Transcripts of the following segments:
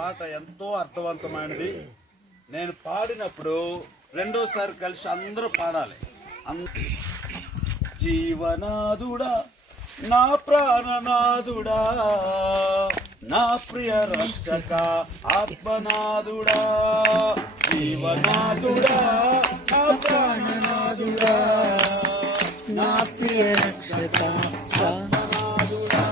పాట ఎంతో అర్థవంతమైనది. నేను పాడినప్పుడు రెండోసారి కలిసి అందరూ పాడాలి. జీవనాదుడా, నా ప్రాణనాదుడా, నా ప్రియ రక్షక ఆత్మనాదుడా, జీవనాదుడా, నా ప్రాణనాదుడా, నా ప్రియ రక్షక ఆత్మనాదుడా.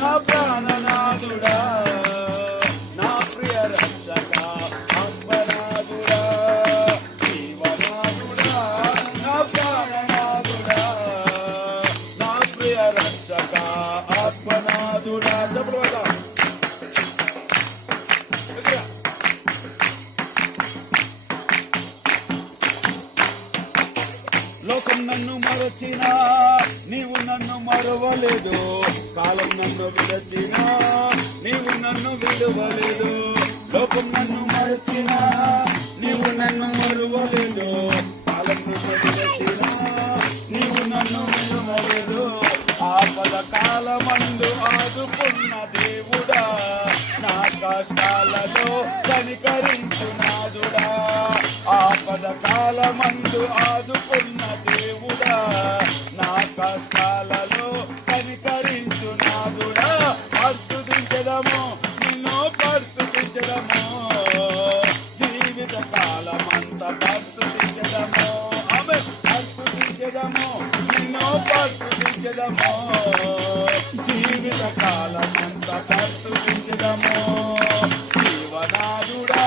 నా ప్రాణనాదుడా, నా ప్రియ రక్షక ఆత్మనాదుడా, జీవనాదుడా, నా ప్రాణనాదుడా, నా ప్రియ రక్షక ఆత్మనాదుడా. లోకం నన్ను మరచినా నీవు నన్ను మరవలేదు, కాలం నన్ను విడచినా నీవు నన్ను విడవలేదు. లోకం నన్ను మరచినా నీవు నన్ను మరవలేదు, కాలం నన్ను విడచినా నీవు నన్ను విడవలేదు. ఆపద కాలమందు ఆదుకున్న దేవుడా, నా కష్టాలలో కనికరించునాదుడా. ఆపద కాలమందు ఆదుకున్న దేవుడా, నా కష్టాలలో కనికరించునాదుడా. పరిశుద్ధించడము, నిన్ను పరిశుద్ధించడము, జీవిత కాలమంతా పరిశుద్ధించడము. ఆమె పరిశుద్ధించడము, నిన్ను పరిశుద్ధించడము, జీవిత కాలమంతా పరిశుద్ధించడము. జీవనాదుడా,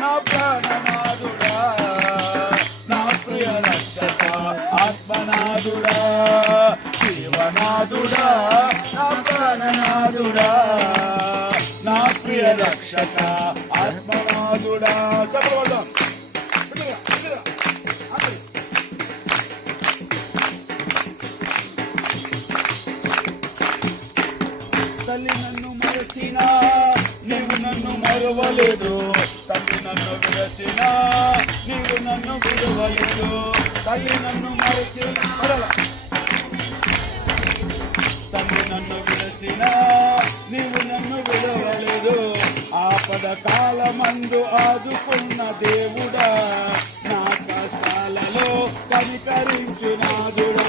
నా ప్రాణనాదుడా, నా ప్రియ రక్షక ఆత్మనాదుడా, జీవనాదుడా, నా ప్రాణనాదుడా, నా ప్రియ రక్షక ఆత్మనాదుడా. చెప్పవద్దాం. తల్లి నన్ను మరచినా నీవు నన్ను మరవలేదు, తల్లి నన్ను విరచినా నీవు నన్ను విడవలేదు. తల్లి నన్ను మరచినా తల్లి నన్ను విరచినా నీవు నన్ను విడవలేదు. ఆపద కాలమందు ఆదుకున్న దేవుడా, నా కష్టాలలో కనికరించునాదుడా.